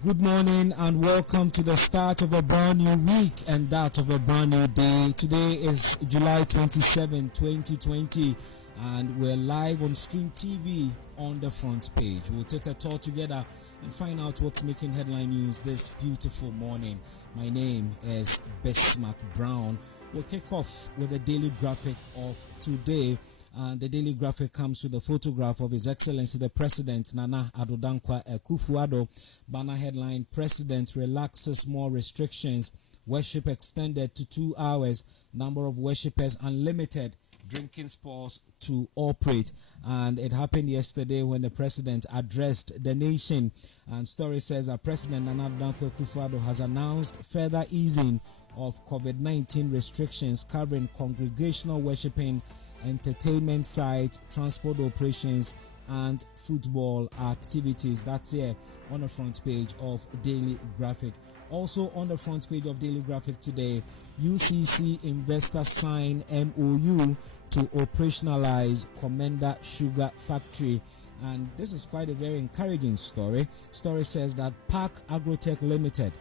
Good morning and welcome to the start of a brand new week and that of a brand new day. Today is July 27, 2020 and we're live on Stream TV on the front page. We'll take a tour together and find out what's making headline news this beautiful morning. My name is Bismarck Brown. We'll kick off with the daily graphic of today. And the daily graphic comes with a photograph of His Excellency the President Nana Addo Dankwa Akufo-Addo. Banner headline: President relaxes more restrictions. Worship extended to 2 hours. Number of worshippers unlimited. Drinking sports to operate. And it happened yesterday when the President addressed the nation. And story says that President Nana Addo Dankwa Akufo-Addo has announced further easing of COVID-19 restrictions covering congregational worshiping, entertainment sites, transport operations, and football activities. That's here on the front page of Daily Graphic. Also on the front page of Daily Graphic today, UCC investors sign MOU to operationalize Commander Sugar Factory. And this is quite a very encouraging story. Story says that Park Agrotech Limited,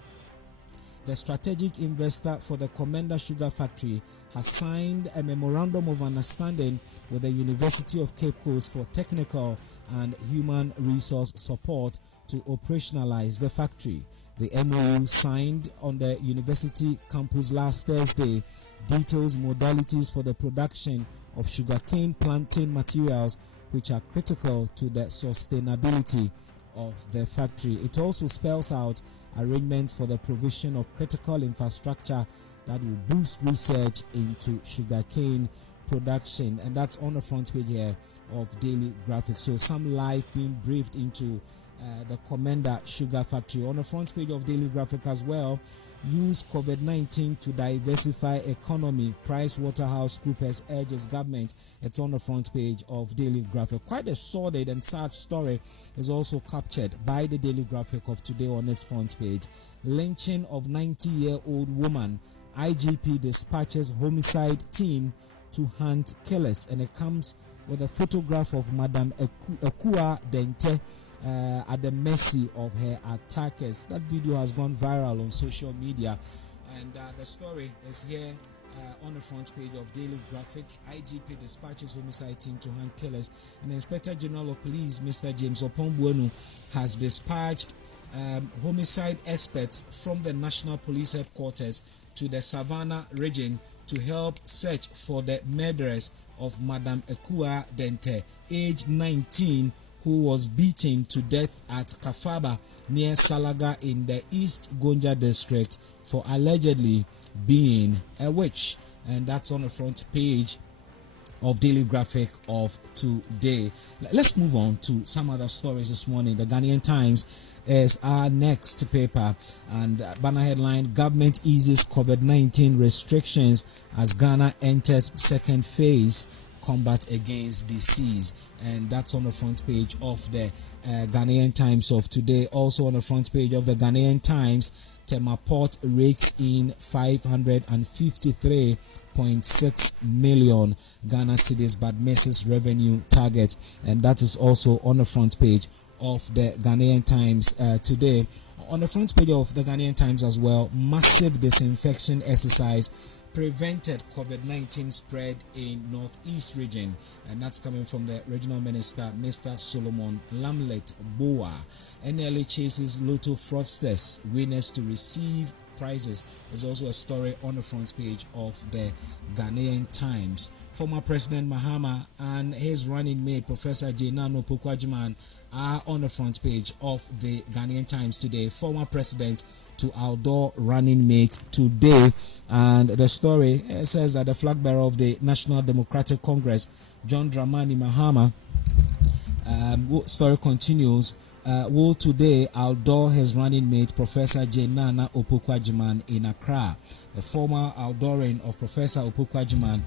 the strategic investor for the Commander Sugar Factory, has signed a memorandum of understanding with the University of Cape Coast for technical and human resource support to operationalize the factory. The MOU, signed on the university campus last Thursday, details modalities for the production of sugarcane plantain materials which are critical to the sustainability of the factory. It also spells out arrangements for the provision of critical infrastructure that will boost research into sugarcane production, and that's on the front page here of Daily Graphic. So some life being breathed into the Commander Sugar Factory. On the front page of Daily Graphic as well, use COVID-19 to diversify economy. PricewaterhouseCoopers urges government. It's on the front page of Daily Graphic. Quite a sordid and sad story is also captured by the Daily Graphic of today on its front page. Lynching of 90-year-old woman. IGP dispatches homicide team to hunt killers, and it comes with a photograph of Madam Ekua Dente at the mercy of her attackers. That video has gone viral on social media, and the story is here on the front page of Daily Graphic. IGP dispatches homicide team to hunt killers, and the Inspector General of Police, Mr. James Opombuenu, has dispatched homicide experts from the National Police Headquarters to the Savannah region to help search for the murderers of Madam Ekua Dente, aged 19, who was beaten to death at Kafaba near Salaga in the East Gonja district for allegedly being a witch. And that's on the front page of Daily Graphic of today. Let's move on to some other stories this morning. The Ghanaian Times is our next paper, and banner headline: Government eases COVID-19 restrictions as Ghana enters second phase combat against disease. And that's on the front page of the Ghanaian Times of today. Also on the front page of the Ghanaian Times, Tema Port rakes in 553.6 million Ghana cedis but misses revenue target, and that is also on the front page of the Ghanaian Times today. On the front page of the Ghanaian Times as well, massive disinfection exercise prevented COVID-19 spread in Northeast region, and that's coming from the regional minister, Mr. Solomon Lamlet Boa. NLA chases Lotto fraudsters, winners to receive prizes is also a story on the front page of the Ghanaian Times. Former President Mahama and his running mate, Professor Jenano Opoku-Agyeman, are on the front page of the Ghanaian Times today. Former President to outdoor running mate today, and the story says that the flag bearer of the National Democratic Congress, John Dramani Mahama, story continues, will today outdoor his running mate Professor Jenana Opoku-Agyeman in Accra. The former outdooring of Professor Opoku-Agyeman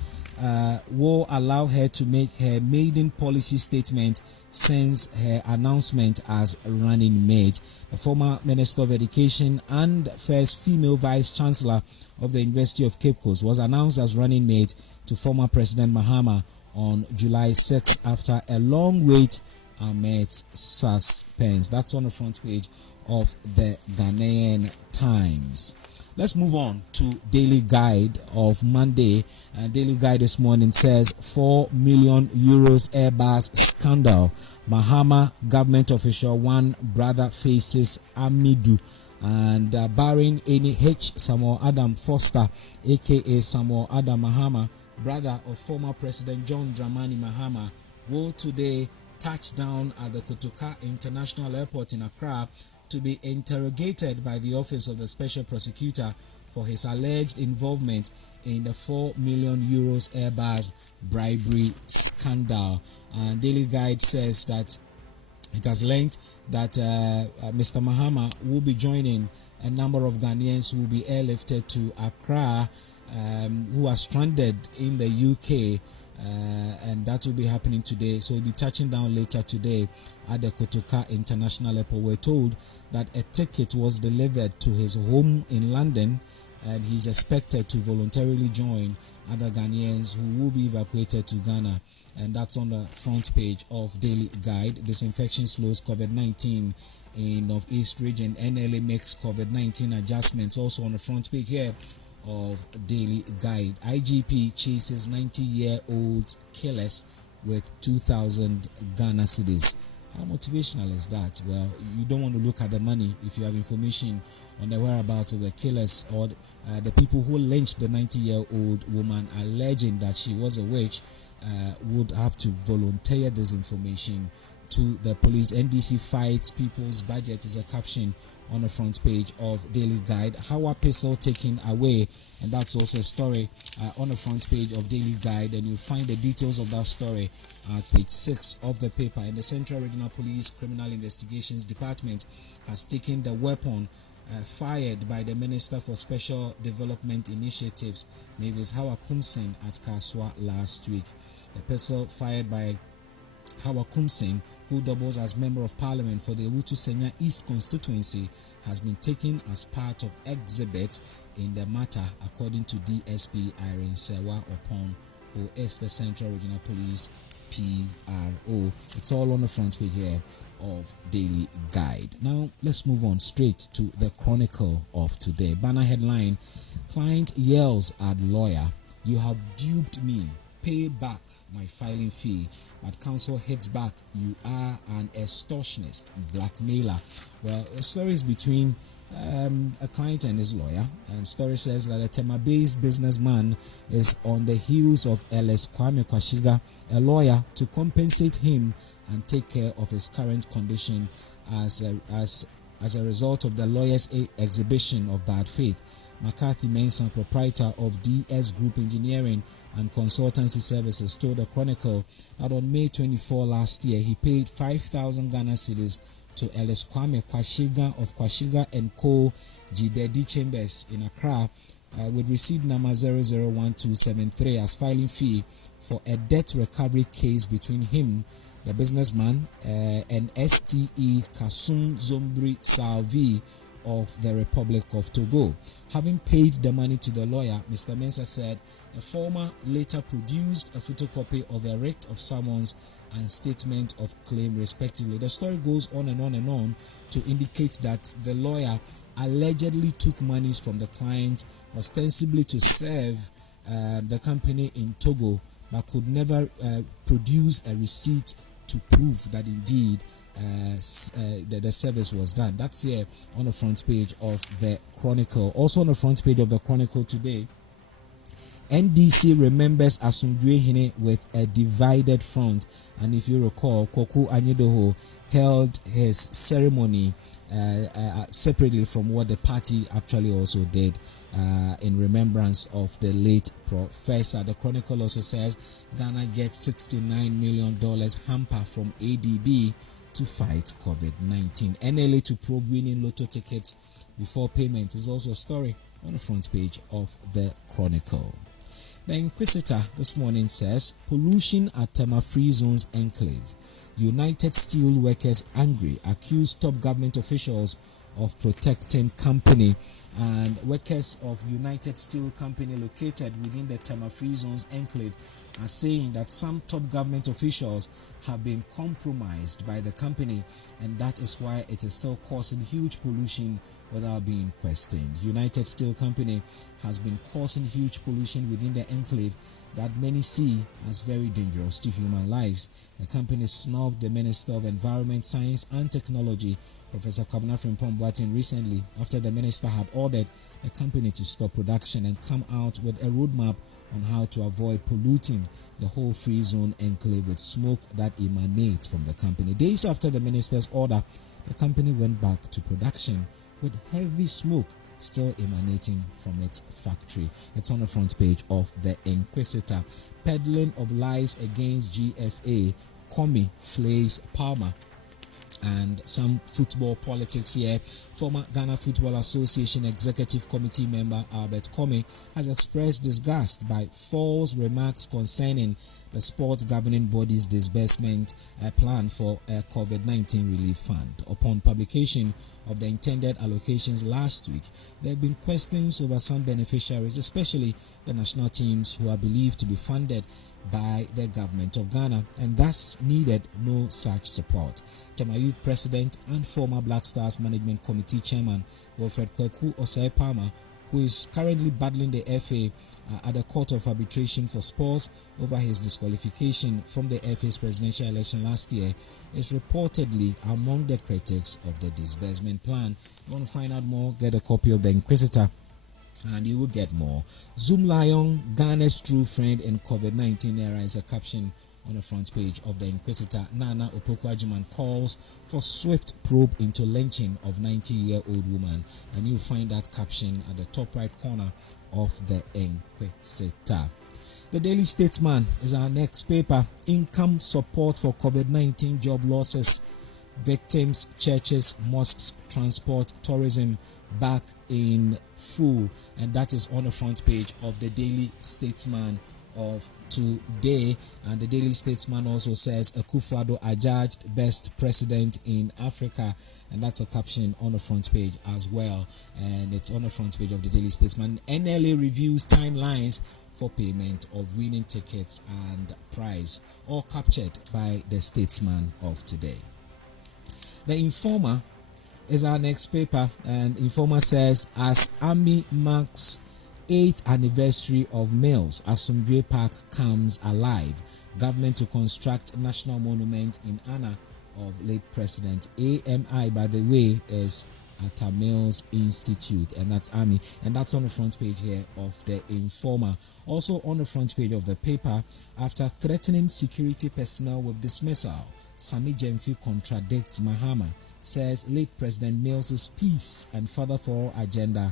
will allow her to make her maiden policy statement since her announcement as running mate. The former Minister of Education and first female Vice Chancellor of the University of Cape Coast was announced as running mate to former President Mahama on July 6 after a long wait amidst suspense. That's on the front page of the Ghanaian Times. Let's move on to Daily Guide of Monday. Daily Guide this morning says 4 million euros Airbus scandal. Mahama government official, one brother faces Amidu. And barring any Samuel Adam Foster, aka Samuel Adam Mahama, brother of former President John Dramani Mahama, will today touch down at the Kotoka International Airport in Accra to be interrogated by the Office of the Special Prosecutor for his alleged involvement in the 4 million euros Airbus bribery scandal. And Daily Guide says that it has learned that Mr. Mahama will be joining a number of Ghanaians who will be airlifted to Accra, who are stranded in the UK, and that will be happening today. So he'll be touching down later today at the Kotoka International Airport. We're told that a ticket was delivered to his home in London, and he's expected to voluntarily join other Ghanaians who will be evacuated to Ghana. And that's on the front page of Daily Guide. Disinfection slows COVID-19 in Northeast region. NLA makes COVID-19 adjustments. Also on the front page here of Daily Guide. IGP chases 90-year-old killers with 2,000 Ghana cedis. How motivational is that? Well, you don't want to look at the money if you have information on the whereabouts of the killers or the people who lynched the 90-year-old woman, alleging that she was a witch. Would have to volunteer this information to the police. NDC fights people's budget is a caption on the front page of Daily Guide. How pistol taken away, and that's also a story on the front page of Daily Guide, and you'll find the details of that story at page 6 of the paper. And the Central Regional Police Criminal Investigations Department has taken the weapon fired by the Minister for Special Development Initiatives, Mavis Hawa Kumsin, at Kaswa last week. The pistol fired by Hawa Kumsin, who doubles as Member of Parliament for the Ewutu Senya East constituency, has been taken as part of exhibits in the matter, according to DSP Irene Sewa Opon, who is the Central Regional Police PRO. It's all on the front page here of Daily Guide. Now let's move on straight to the Chronicle of today. Banner headline: client yells at lawyer, "You have duped me, pay back my filing fee." But counsel hits back, "You are an extortionist, blackmailer." Well, the story is between a client and his lawyer. And story says that a Tema-based businessman is on the heels of LS Kwame Kwashiga, a lawyer, to compensate him and take care of his current condition as a result of the lawyer's exhibition of bad faith. McCarthy Mensah, proprietor of DS Group Engineering and Consultancy Services, told the Chronicle that on May 24 last year, he paid 5,000 Ghana cedis to Ellis Kwame Kwashiga of Kwashiga & Co. Jidedi Chambers in Accra with receipt number 001273 as filing fee for a debt recovery case between him, the businessman, and STE Kasum Zombri Salvi of the Republic of Togo. Having paid the money to the lawyer, Mr. Mensah said the former later produced a photocopy of a writ of summons and statement of claim respectively. The story goes on and on and on to indicate that the lawyer allegedly took monies from the client ostensibly to serve the company in Togo, but could never produce a receipt to prove that indeed the service was done. That's here on the front page of the Chronicle. Also on the front page of the Chronicle today, NDC remembers Asundwe Hine with a divided front. And if you recall, Koku Anyedoho held his ceremony separately from what the party actually also did in remembrance of the late professor. The Chronicle also says Ghana gets $69 million hamper from ADB to fight COVID-19. NLA to probe winning lotto tickets before payment is also a story on the front page of the Chronicle. The Inquisitor this morning says pollution at Tema Free Zones Enclave. United Steel Workers angry, accuse top government officials of protecting company. And workers of United Steel Company located within the Tema-Free Zones enclave are saying that some top government officials have been compromised by the company, and that is why it is still causing huge pollution without being questioned. United Steel Company has been causing huge pollution within the enclave that many see as very dangerous to human lives. The company snubbed the Minister of Environment, Science and Technology, Professor Kwabena Frimpong recently after the minister had ordered the company to stop production and come out with a roadmap on how to avoid polluting the whole free zone enclave with smoke that emanates from the company. Days after the minister's order, the company went back to production with heavy smoke still emanating from its factory. It's on the front page of the Inquisitor. Peddling of lies against GFA, Comey flays Palmer. And some football politics here. Former Ghana Football Association Executive Committee member Albert Comey has expressed disgust by false remarks concerning the sports governing body's disbursement plan for a COVID-19 relief fund. Upon publication of the intended allocations last week, there have been questions over some beneficiaries, especially the national teams who are believed to be funded by the government of Ghana and thus needed no such support. Tema Youth President and former Black Stars Management Committee Chairman Wilfred Kweku Osei Palmer, who is currently battling the FA at the Court of Arbitration for Sports over his disqualification from the FA's presidential election last year, is reportedly among the critics of the disbursement plan. If you want to find out more, get a copy of the Inquisitor and you will get more. Zoom Lion, Ghana's true friend in COVID-19 era, is a caption on the front page of the Inquisitor. Nana Opoku-Agyeman calls for swift probe into lynching of 90-year-old woman, and you'll find that caption at the top right corner of the Inquisitor. The Daily Statesman is our next paper. Income support for COVID-19 job losses. Victims, churches, mosques, transport, tourism back in full, and that is on the front page of the Daily Statesman of today. And the Daily Statesman also says Akufo-Addo adjudged best president in Africa, and that's a caption on the front page as well, and it's on the front page of the Daily Statesman. NLA reviews timelines for payment of winning tickets and prize, all captured by the Statesman of today. The Informer is our next paper, and Informer says as Army marks 8th anniversary of Mills, Asomdwe Park comes alive. Government to construct national monument in honor of late President. AMI, by the way, is at a Mills Institute, and that's Army, and that's on the front page here of the Informer. Also on the front page of the paper, after threatening security personnel with dismissal, Sami Gyamfi contradicts Mahama, says late President Mills's peace and father for all agenda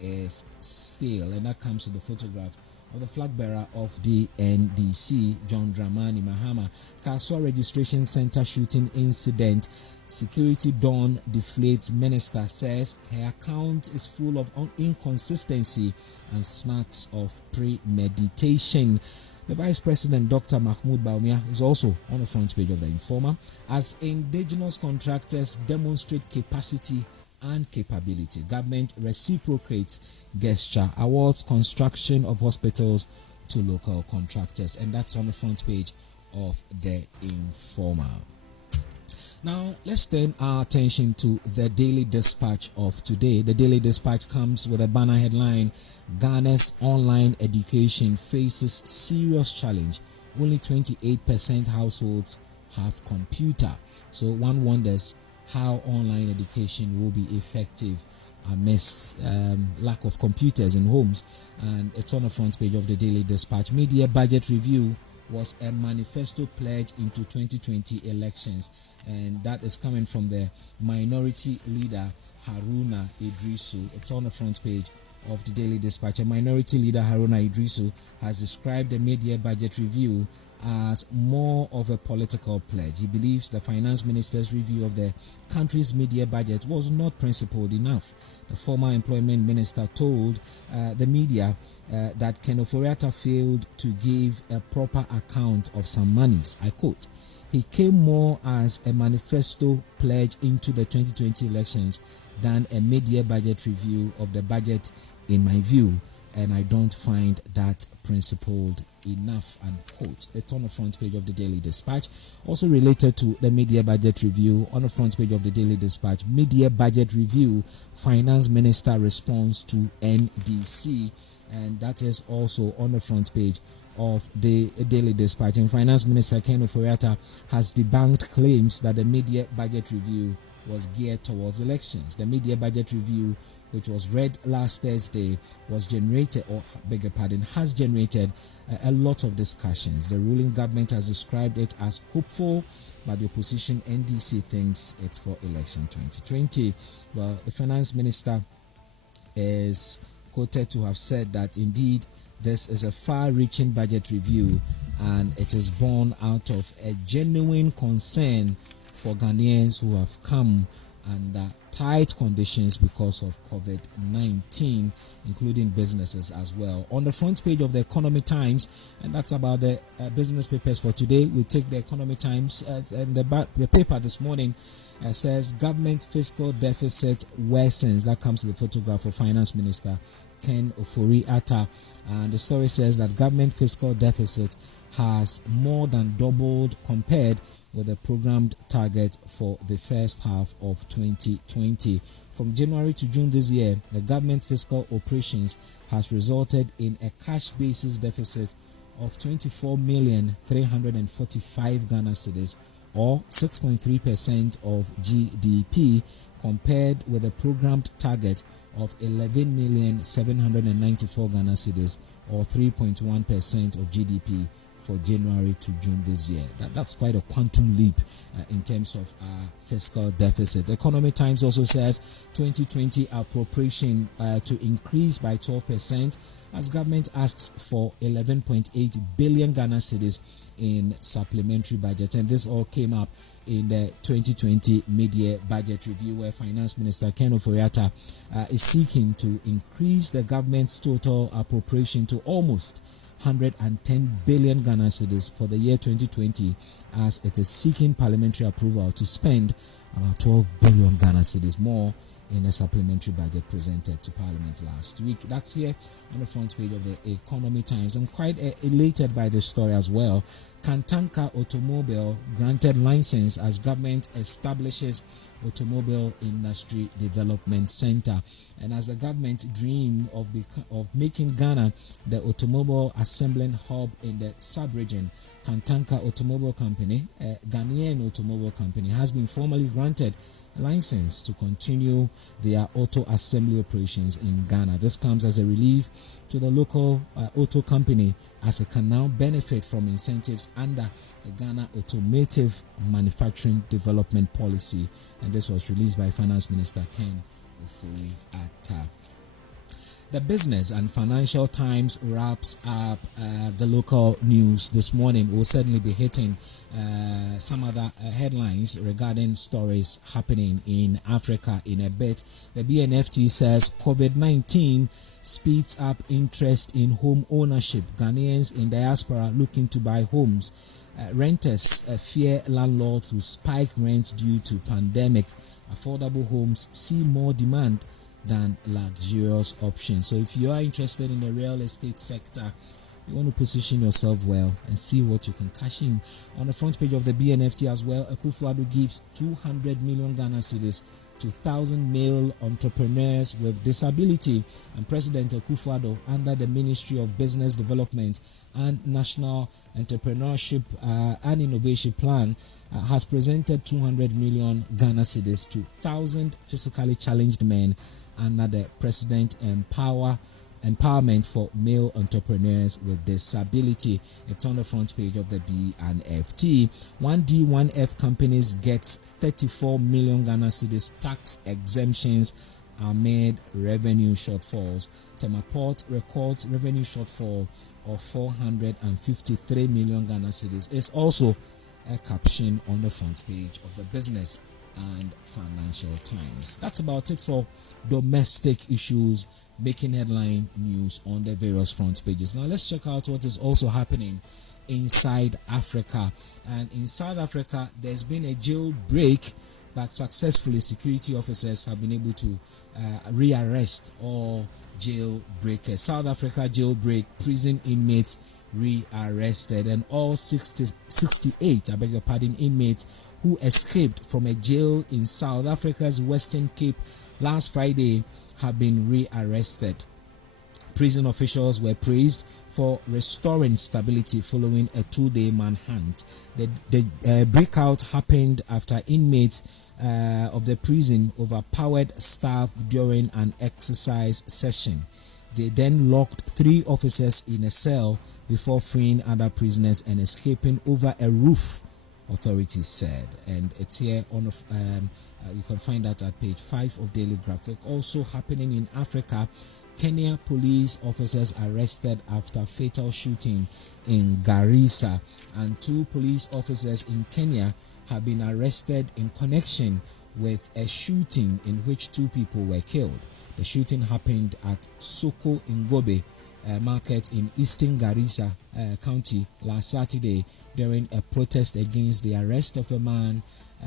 is still, and that comes to the photograph of the flag bearer of the NDC, John Dramani Mahama. Kaswa Registration Center shooting incident. Security Dawn deflates minister, says her account is full of inconsistency and smacks of premeditation. The Vice President, Dr. Mahmoud Baumia, is also on the front page of the Informer as indigenous contractors demonstrate capacity and capability. Government reciprocates gesture, awards construction of hospitals to local contractors, and that's on the front page of the Informer. Now, let's turn our attention to the Daily Dispatch of today. The Daily Dispatch comes with a banner headline: Ghana's online education faces serious challenge. Only 28% households have computer. So one wonders how online education will be effective amidst lack of computers in homes. And it's on the front page of the Daily Dispatch. Media budget review was a manifesto pledge into 2020 elections, and that is coming from the minority leader Haruna Idrisu. It's on the front page of the Daily Dispatch. A minority leader, Haruna Idrisu, has described the mid-year budget review as more of a political pledge. He believes the finance minister's review of the country's mid-year budget was not principled enough. The former employment minister told the media that Ken Ofori-Atta failed to give a proper account of some monies. I quote, "He came more as a manifesto pledge into the 2020 elections done a mid-year budget review of the budget, in my view, and I don't find that principled enough, unquote. It's on the front page of the Daily Dispatch. Also related to the mid-year budget review, on the front page of the Daily Dispatch, mid-year budget review, Finance Minister responds to NDC, and that is also on the front page of the Daily Dispatch. And Finance Minister Ken Ofori-Atta has debunked claims that the mid-year budget review was geared towards elections. The mid-year budget review, which was read last Thursday, has generated a lot of discussions. The ruling government has described it as hopeful, but the opposition NDC thinks it's for election 2020. Well, the finance minister is quoted to have said that indeed this is a far-reaching budget review and it is born out of a genuine concern for Ghanaians who have come under tight conditions because of COVID-19, including businesses as well. On the front page of the Economy Times, and that's about the business papers for today, we take the Economy Times, and the paper this morning says government fiscal deficit worsens. That comes to the photograph of Finance Minister Ken Ofori-Atta, and the story says that government fiscal deficit has more than doubled compared with the programmed target for the first half of 2020. From January to June this year, the government's fiscal operations has resulted in a cash basis deficit of 24,345 Ghana cedis, or 6.3% of GDP, compared with a programmed target of 11,794 Ghana cedis, or 3.1% of GDP for January to June this year. That's quite a quantum leap in terms of fiscal deficit. The Economy Times also says 2020 appropriation to increase by 12% as government asks for 11.8 billion Ghana cedis in supplementary budget. And this all came up in the 2020 mid-year budget review, where Finance Minister Ken Ofori-Atta is seeking to increase the government's total appropriation to almost 110 billion Ghana cedis for the year 2020, as it is seeking parliamentary approval to spend about 12 billion Ghana cedis more in a supplementary budget presented to Parliament last week. That's here on the front page of the Economy Times. I'm quite elated by this story as well. Kantanka Automobile granted license as government establishes Automobile Industry Development Center. And as the government dream of making Ghana the automobile assembling hub in the sub-region, Kantanka Automobile Company, a Ghanaian automobile company, has been formally granted license to continue their auto assembly operations in Ghana. This comes as a relief to the local auto company, as it can now benefit from incentives under the Ghana Automotive Manufacturing Development Policy, and this was released by Finance Minister Ken Ofori-Atta. The Business and Financial Times wraps up the local news this morning. We'll certainly be hitting some other headlines regarding stories happening in Africa in a bit. The BNFT says COVID-19 speeds up interest in home ownership. Ghanaians in diaspora looking to buy homes. Renters fear landlords will spike rents due to pandemic. Affordable homes see more demand than luxurious options. So if you are interested in the real estate sector, you want to position yourself well and see what you can cash in. On the front page of the BNFT as well, Akufo-Addo gives 200 million Ghana cedis to 1,000 male entrepreneurs with disability. And President Akufo-Addo, under the Ministry of Business Development and National Entrepreneurship and Innovation Plan, has presented 200 million Ghana cedis to 1,000 physically challenged men under the President Empowerment for Male Entrepreneurs with Disability. It's on the front page of the BNFT. 1D1F companies gets 34 million Ghana cedis tax exemptions amid revenue shortfalls. Temaport records revenue shortfall of 453 million Ghana cedis. It's also a caption on the front page of the Business and Financial Times. That's about it for domestic issues making headline news on the various front pages. Now let's check out what is also happening inside Africa. And in South Africa, there's been a jailbreak but successfully security officers have been able to rearrest all jailbreakers. South Africa jailbreak, prison inmates rearrested, and all 68, I beg your pardon, inmates who escaped from a jail in South Africa's Western Cape last Friday have been rearrested. Prison officials were praised for restoring stability following a 2-day manhunt. The breakout happened after inmates of the prison overpowered staff during an exercise session. They then locked 3 officers in a cell before freeing other prisoners and escaping over a roof, authorities said. And it's here on you can find that at page 5 of Daily Graphic. Also happening in Africa, Kenya police officers arrested after fatal shooting in Garissa, and 2 police officers in Kenya have been arrested in connection with a shooting in which 2 people were killed. The shooting happened at Soko Ngobe market in eastern Garissa County last Saturday during a protest against the arrest of a man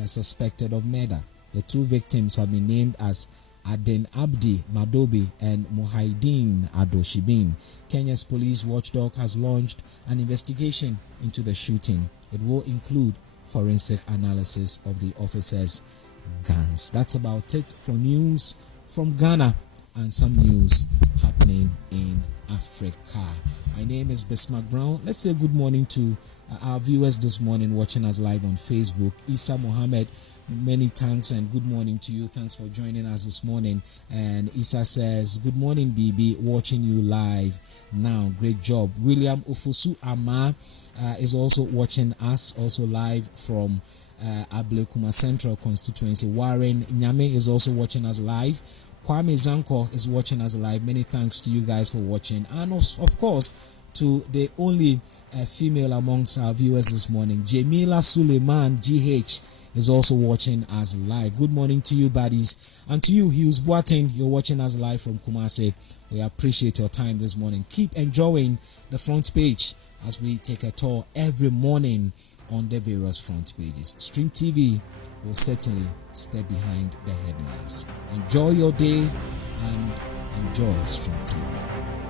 suspected of murder. The 2 victims have been named as Aden Abdi Madobi and Muhaideen Adoshibin. Kenya's police watchdog has launched an investigation into the shooting. It will include forensic analysis of the officers' guns. That's about it for news from Ghana and some news happening in Africa. My name is Bismarck Brown. Let's say good morning to our viewers this morning watching us live on Facebook. Isa Mohammed, many thanks and good morning to you. Thanks for joining us this morning. And Isa says, good morning, BB, watching you live now. Great job. William Ofosu Ama is also watching us, also live from Ablekuma Central Constituency. Warren Nyame is also watching us live. Kwame Zanko is watching us live. Many thanks to you guys for watching. And of course, to the only female amongst our viewers this morning, Jamila Suleiman GH is also watching us live. Good morning to you, buddies. And to you, Hughes Boateng, you're watching us live from Kumasi. We appreciate your time this morning. Keep enjoying the front page as we take a tour every morning on the various front pages. Stream TV will certainly stay behind the headlines. Enjoy your day and enjoy Stream TV.